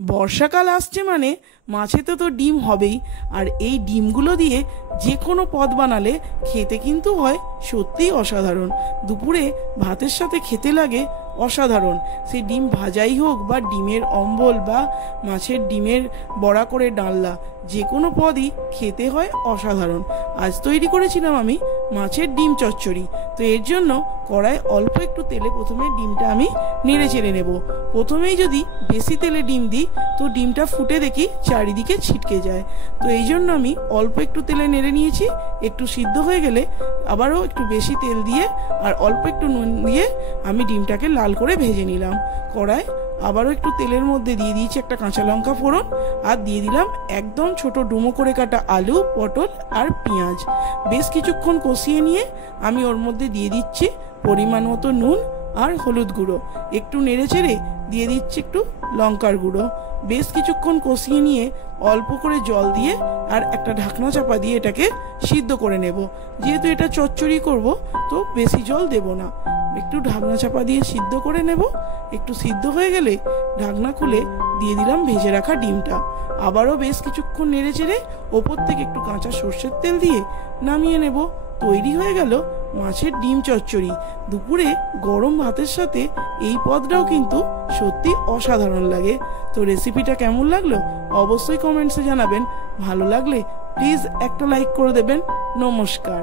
বর্ষাকাল আসছে মানে মাছেতে তো ডিম হবেই। আর এই ডিমগুলো দিয়ে যে কোনো পদ বানালে খেতে কিন্তু হয় সত্যিই অসাধারণ। দুপুরে ভাতের সাথে খেতে লাগে অসাধারণ। সে ডিম ভাজাই হোক বা ডিমের অম্বল বা মাছের ডিমের বড়া করে ডালনা, যে কোনো পদই খেতে হয় অসাধারণ। আজ তৈরি করেছিলাম আমি মাছের ডিম চচ্চড়ি। তো এর জন্য কড়ায় অল্প একটু তেলে প্রথমে ডিমটা আমি নেড়ে চেড়ে নেব। প্রথমেই যদি বেশি তেলে ডিম দিই তো ডিমটা ফুটে দেখি চারিদিকে ছিটকে যায়। তো এই জন্য আমি অল্প একটু তেলে নেড়ে নিয়েছি। একটু সিদ্ধ হয়ে গেলে আবারও একটু বেশি তেল দিয়ে আর অল্প একটু নুন দিয়ে আমি ডিমটাকে লাল করে ভেজে নিলাম। কড়ায় আবারও একটু তেলের মধ্যে দিয়ে দিয়েছি একটা কাঁচা লঙ্কা ফোড়ন, আর দিয়ে দিলাম একদম ছোট ডুমো করে কাটা আলু, পটল আর পেঁয়াজ। বেশ কিছুক্ষণ কষিয়ে নিয়ে আমি ওর মধ্যে দিয়ে দিচ্ছি পরিমাণ মতো নুন আর হলুদ গুঁড়ো। একটু নেড়ে চেড়ে দিয়ে দিচ্ছি একটু লঙ্কার গুঁড়ো। বেশ কিছুক্ষণ কষিয়ে নিয়ে অল্প করে জল দিয়ে আর একটা ঢাকনা চাপা দিয়ে এটাকে সিদ্ধ করে নেব। যেহেতু এটা চচ্চড়ি করব তো বেশি জল দেব না, একটু ঢাকনা চাপা দিয়ে সিদ্ধ করে নেব। একটু সিদ্ধ হয়ে গেলে ঢাকনা খুলে দিয়ে দিলাম ভেজে রাখা ডিমটা। আবারও বেশ কিছুক্ষণ নেড়ে চেড়ে ওপর থেকে একটু কাঁচা সর্ষের তেল দিয়ে নামিয়ে নেব। তৈরি হয়ে গেল মাছের ডিম চচ্চড়ি। দুপুরে গরম ভাতের সাথে এই পদটাও কিন্তু সত্যি অসাধারণ লাগে। তো রেসিপিটা কেমন লাগলো অবশ্যই কমেন্টসে জানাবেন। ভালো লাগলে প্লিজ একটা লাইক করে দেবেন। নমস্কার।